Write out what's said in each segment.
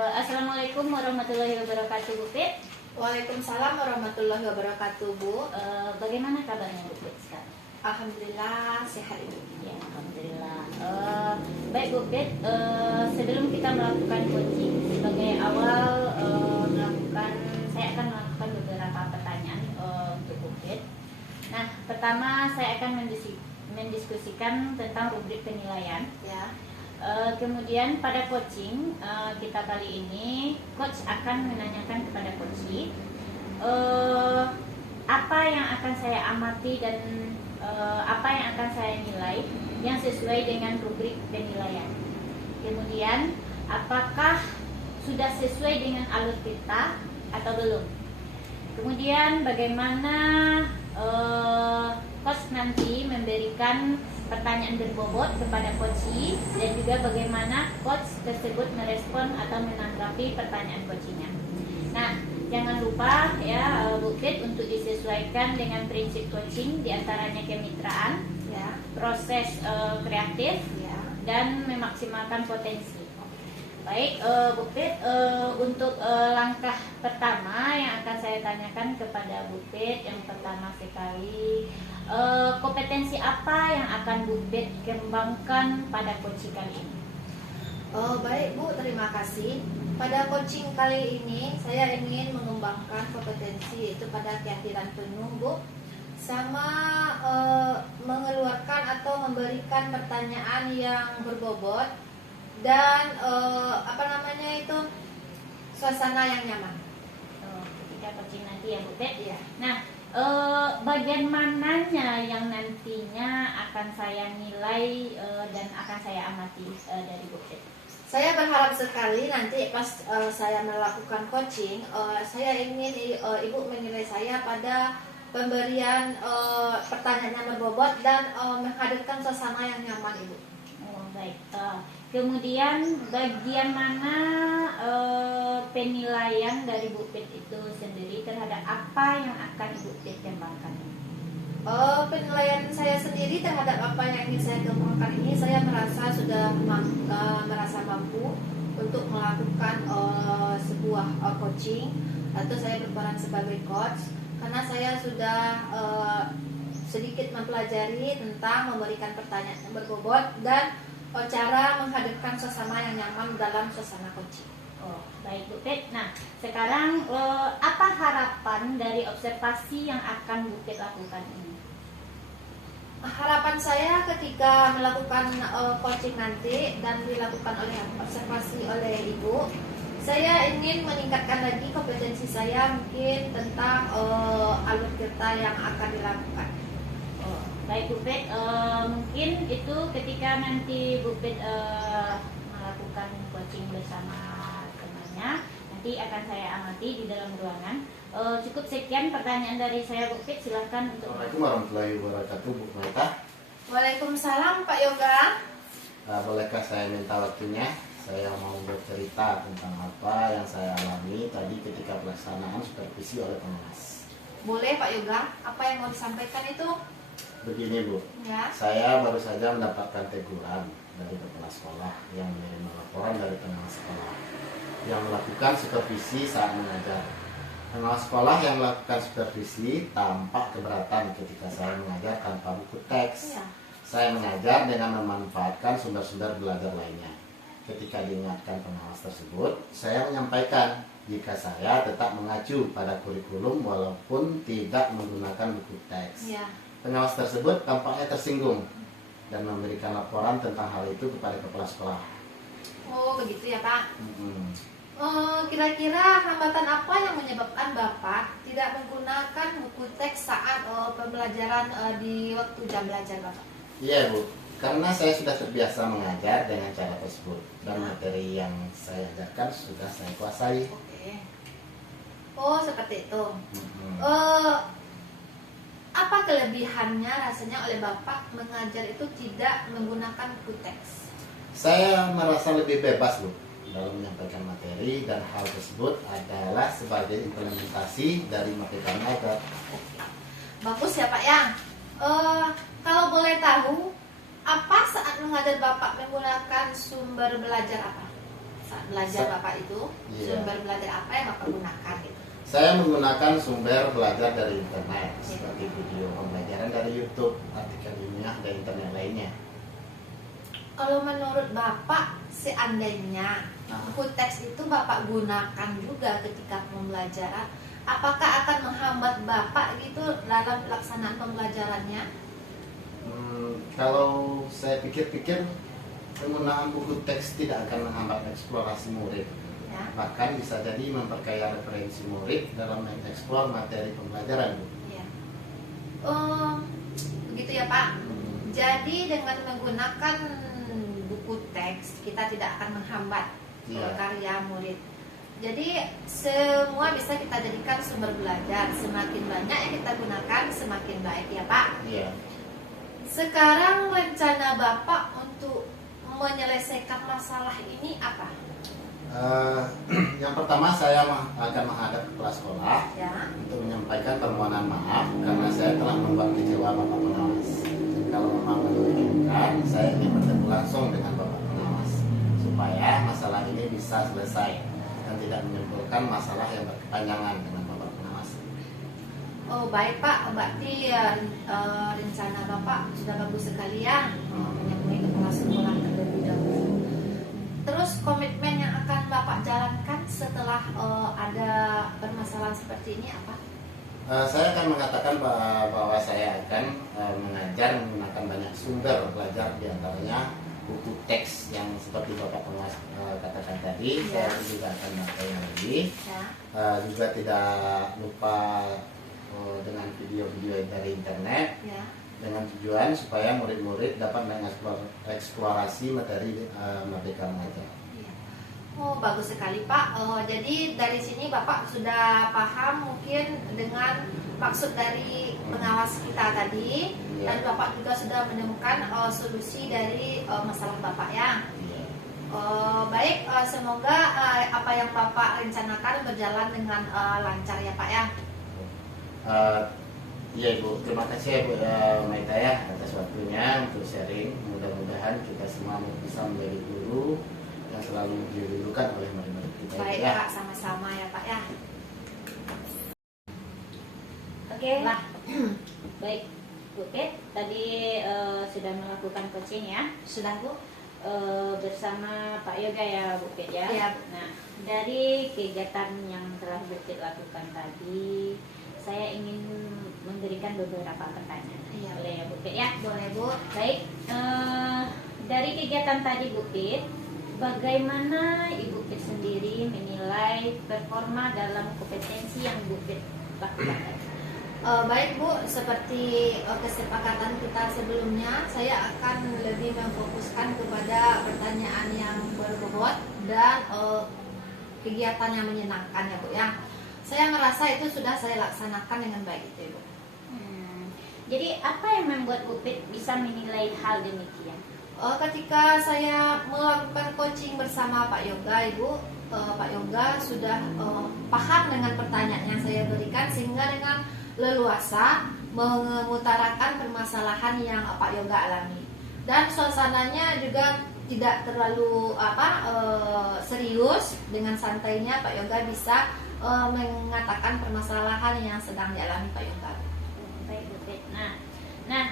Assalamualaikum warahmatullahi wabarakatuh, Bu Pit. Waalaikumsalam warahmatullahi wabarakatuh, Bu. Bagaimana kabarnya Bu Pit sekarang? Alhamdulillah sehat Ibu. Ya, alhamdulillah. Baik Bu Pit, sebelum kita melakukan coaching, sebagai awal saya akan melakukan beberapa pertanyaan untuk Bu Pit. Nah, pertama saya akan mendiskusikan tentang rubrik penilaian. Ya. Kemudian pada coaching kita kali ini, coach akan menanyakan kepada coachee apa yang akan saya amati dan apa yang akan saya nilai yang sesuai dengan rubrik penilaian. Kemudian apakah sudah sesuai dengan alur kita atau belum. Kemudian bagaimana coach nanti memberikan pertanyaan berbobot kepada coachee dan juga bagaimana coach tersebut merespon atau menanggapi pertanyaan coachee-nya. Nah, jangan lupa ya Bu Pit untuk disesuaikan dengan prinsip coaching, diantaranya kemitraan, Ya. proses kreatif, Ya. dan memaksimalkan potensi. Baik, Bu Pit, untuk langkah pertama yang akan saya tanyakan kepada Bu Pit, yang pertama sekali, kompetensi apa yang akan Bu Pit kembangkan pada coaching kali ini? Baik Bu, terima kasih. Pada coaching kali ini saya ingin mengembangkan kompetensi itu pada kehadiran penuh, Bu, sama mengeluarkan atau memberikan pertanyaan yang berbobot dan suasana yang nyaman. Ketika coaching nanti ya Bu Pit. Ya. Nah, bagian mananya yang nantinya akan saya nilai dan akan saya amati dari Bu Pit? Saya berharap sekali nanti pas saya melakukan coaching, saya ingin Ibu menilai saya pada pemberian pertanyaan yang berbobot dan menghadirkan suasana yang nyaman, Ibu. Oh, baik. Kemudian bagian mana penilaian dari Bu Pit itu sendiri terhadap apa yang akan Bu Pit kembangkan? Penilaian saya sendiri terhadap apa yang ingin saya kembangkan ini, saya merasa sudah merasa mampu untuk melakukan sebuah coaching atau saya berperan sebagai coach karena saya sudah sedikit mempelajari tentang memberikan pertanyaan yang berbobot dan cara menghadirkan suasana yang nyaman dalam suasana coaching. Oh, baik Bu Pit. Nah, sekarang apa harapan dari observasi yang akan Bu Pit lakukan ini? Harapan saya ketika melakukan coaching nanti dan dilakukan oleh observasi oleh Ibu, saya ingin meningkatkan lagi kompetensi saya mungkin tentang alur kita yang akan dilakukan. Oh, baik Bu Pit, mungkin itu ketika nanti Bu Pit melakukan coaching bersama temannya, nanti akan saya amati di dalam ruangan. Cukup sekian pertanyaan dari saya Bu Pit, silahkan untuk. Assalamualaikum warahmatullahi wabarakatuh, Bu Maita. Waalaikumsalam Pak Yoga. Bolehkah saya minta waktunya? Saya mau bercerita tentang apa yang saya alami tadi ketika pelaksanaan supervisi oleh pengawas. Boleh Pak Yoga, apa yang mau disampaikan itu? Begini Bu, Ya. saya baru saja mendapatkan teguran dari kepala sekolah yang menerima laporan dari pengawas sekolah yang melakukan supervisi saat mengajar. Pengawas sekolah yang melakukan supervisi tampak keberatan ketika saya mengajar tanpa buku teks. Ya. Saya mengajar dengan memanfaatkan sumber-sumber belajar lainnya. Ketika diingatkan pengawas tersebut, saya menyampaikan jika saya tetap mengacu pada kurikulum walaupun tidak menggunakan buku teks. Ya. Pengawas tersebut tampaknya tersinggung dan memberikan laporan tentang hal itu kepada kepala sekolah. Oh begitu ya Pak. Hmm. Kira-kira hambatan apa yang menyebabkan Bapak tidak menggunakan buku teks saat pembelajaran di waktu jam belajar Bapak? Iya Bu, karena saya sudah terbiasa mengajar dengan cara tersebut dan materi yang saya ajarkan sudah saya kuasai. Oke. Oh seperti itu. Hmm. Apa kelebihannya rasanya oleh Bapak mengajar itu tidak menggunakan buku teks? Saya merasa lebih bebas Bu dalam menyampaikan materi dan hal tersebut adalah sebagai implementasi dari materi kami ajar. Bagus ya Pak ya. Kalau boleh tahu, apa saat mengajar Bapak menggunakan sumber belajar apa? saat belajar Sa- Bapak itu? Iya. Sumber belajar apa yang Bapak gunakan gitu? Saya menggunakan sumber belajar dari internet seperti video pembelajaran dari YouTube, artikel ilmiah dan internet lainnya. Kalau menurut Bapak, seandainya buku teks itu Bapak gunakan juga ketika pembelajaran, apakah akan menghambat Bapak gitu dalam pelaksanaan pembelajarannya? Kalau saya pikir-pikir, penggunaan buku teks tidak akan menghambat eksplorasi murid. Ya. Bahkan bisa jadi memperkaya referensi murid dalam mengeksplor materi pembelajaran. Bu. Ya. Begitu ya Pak. Jadi dengan menggunakan buku teks kita tidak akan menghambat Iya. karya murid. Jadi semua bisa kita jadikan sumber belajar. Semakin banyak yang kita gunakan semakin baik ya Pak. Iya. Sekarang rencana Bapak untuk menyelesaikan masalah ini apa? Yang pertama saya akan menghadap kepala sekolah Ya. untuk menyampaikan permohonan maaf karena saya telah membuat kecewa Bapak Pengawas. Dan kalau memang memungkinkan, saya ingin bertemu langsung dengan Bapak Pengawas supaya masalah ini bisa selesai dan tidak menimbulkan masalah yang berkepanjangan dengan Bapak Pengawas. Oh baik Pak, berarti rencana Bapak sudah bagus sekali ya, menemui kepala sekolah terlebih dahulu. Terus komitmen yang akan Bapak jalankan setelah ada permasalahan seperti ini apa? Saya akan mengatakan bahwa saya akan mengajar menggunakan banyak sumber belajar, diantaranya buku teks yang seperti Bapak Pengawas katakan tadi. Ya. Saya juga akan pakai lagi. Ya. Juga tidak lupa dengan video-video dari internet, Ya. dengan tujuan supaya murid-murid dapat mengeksplorasi materi Merdeka Mengajar. Iya. Oh bagus sekali Pak. Jadi dari sini Bapak sudah paham mungkin dengan maksud dari pengawas kita tadi, Iya. dan Bapak juga sudah menemukan solusi dari masalah Bapak ya. Iya. Baik, semoga apa yang Bapak rencanakan berjalan dengan lancar ya Pak ya. Iya Ibu, terima kasih ya Bu Maita ya atas waktunya untuk sharing. Mudah-mudahan kita semua bisa menjadi guru yang selalu didulukan oleh murid-murid kita. Baik ya. Pak, sama-sama ya Pak ya. Oke lah. Baik Bu Pet, tadi sudah melakukan coaching ya. Sudah Bu? Bersama Pak Yoga ya Bu Pet ya. Iya. Nah, dari kegiatan yang telah Bu Pet lakukan tadi, saya ingin memberikan beberapa pertanyaan. Iya. Boleh ya Bu Pet ya? Boleh Bu. Baik, dari kegiatan tadi Bu Pit, bagaimana Ibu Pit sendiri menilai performa dalam kompetensi yang Bu Pit lakukan tadi? Baik Bu, seperti kesepakatan kita sebelumnya, saya akan lebih memfokuskan kepada pertanyaan yang berbobot dan kegiatan yang menyenangkan ya Bu ya. Saya merasa itu sudah saya laksanakan dengan baik itu Bu. Jadi apa yang membuat Bu Pit bisa menilai hal demikian? Ketika saya melakukan coaching bersama Pak Yoga, Ibu, Pak Yoga sudah paham dengan pertanyaan yang saya berikan sehingga dengan leluasa mengutarakan permasalahan yang Pak Yoga alami. Dan suasananya juga tidak terlalu serius, dengan santainya Pak Yoga bisa mengatakan permasalahan yang sedang dialami Pak Yoga. Baik Bu Pit. Nah,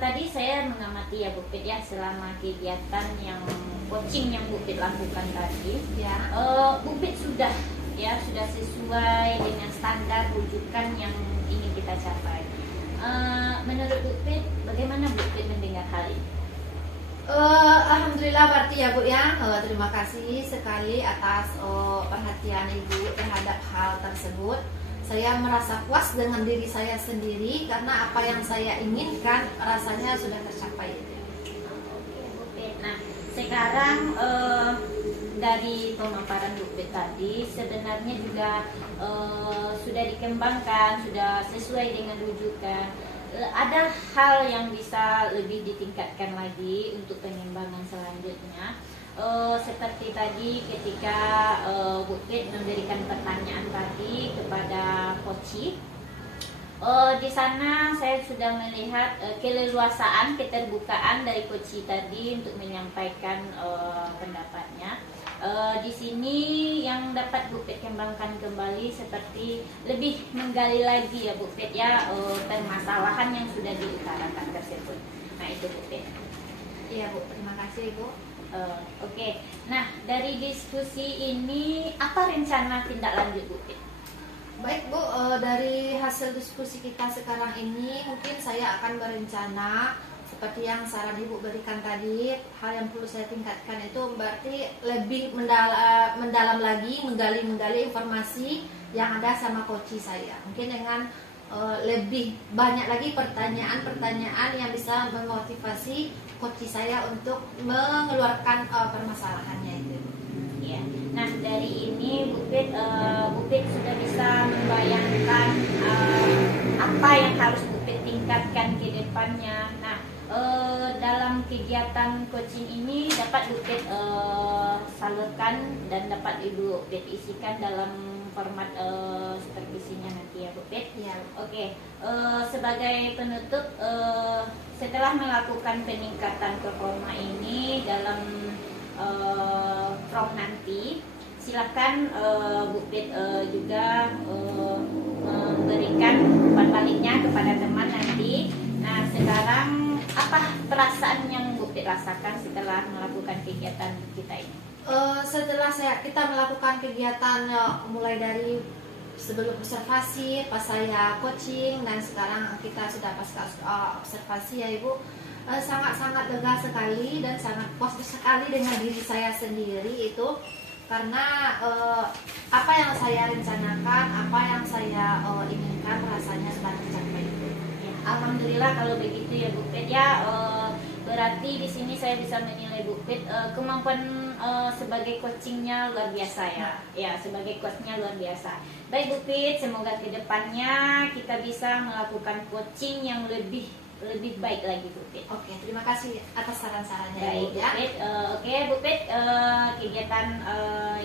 tadi saya mengamati ya Bu Pit ya, selama kegiatan yang coaching yang Bu Pit lakukan tadi, Ya. Bu Pit sudah sesuai dengan standar rujukan yang ingin kita capai. Menurut Bu Pit, bagaimana Bu Pit mendengar hal ini? Alhamdulillah berarti ya Bu ya. Terima kasih sekali atas perhatian Ibu terhadap hal tersebut. Saya merasa puas dengan diri saya sendiri karena apa yang saya inginkan rasanya sudah tercapai. Oke, Bu Pit. Nah, sekarang dari pemaparan Bu Pit tadi sebenarnya juga sudah dikembangkan, sudah sesuai dengan rujukan. Ada hal yang bisa lebih ditingkatkan lagi untuk pengembangan selanjutnya. Seperti tadi ketika Bu Pit memberikan pertanyaan tadi kepada Koci, di sana saya sudah melihat keleluasaan, keterbukaan dari Koci tadi untuk menyampaikan pendapatnya. Di sini yang dapat Bu Pet kembangkan kembali seperti lebih menggali lagi ya Bu Pet ya, permasalahan yang sudah diutarakan tersebut. Nah itu Bu Pet. Iya Bu, terima kasih Bu. Oke. Nah dari diskusi ini apa rencana tindak lanjut Bu Pet? Baik Bu, dari hasil diskusi kita sekarang ini mungkin saya akan berencana seperti yang saran Ibu berikan tadi. Hal yang perlu saya tingkatkan itu berarti lebih mendalam lagi, menggali informasi yang ada sama coach saya. Mungkin dengan lebih banyak lagi pertanyaan-pertanyaan yang bisa memotivasi coach saya untuk mengeluarkan permasalahannya itu. Ya. Nah dari ini Bu Pet sudah bisa membayangkan apa yang harus Bu Pet tingkatkan ke depannya. Nah dalam kegiatan coaching ini dapat Bu Pet salurkan dan dapat Ibu Pet isikan dalam format supervisinya nanti ya Bu Pet. Ya. Oke, sebagai penutup, setelah melakukan peningkatan performa ini dalam from nanti, silakan Bu Pet juga memberikan umpan baliknya kepada teman nanti. Nah sekarang apa perasaan yang Bu Pet rasakan setelah melakukan kegiatan kita ini? Setelah kita melakukan kegiatan mulai dari sebelum observasi, pas saya coaching, dan sekarang kita sudah pasca observasi ya Ibu, sangat-sangat lega sekali dan sangat puas sekali dengan diri saya sendiri itu, karena apa yang saya rencanakan, apa yang saya inginkan rasanya sudah tercapai. Ya, alhamdulillah kalau begitu ya Bu Pet ya. Berarti di sini saya bisa menilai Bu Pet kemampuan sebagai coachingnya luar biasa ya. Ya, sebagai coachnya luar biasa. Baik Bu Pet, semoga kedepannya kita bisa melakukan coaching yang lebih baik lagi Bu Pet. Oke, terima kasih atas saran-sarannya Baik Ibu Bu ya. Pet. Oke Bu Pet, kegiatan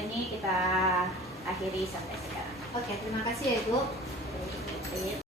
ini kita akhiri sampai sekarang. Oke, terima kasih ya Ibu. Baik, Bu Pet.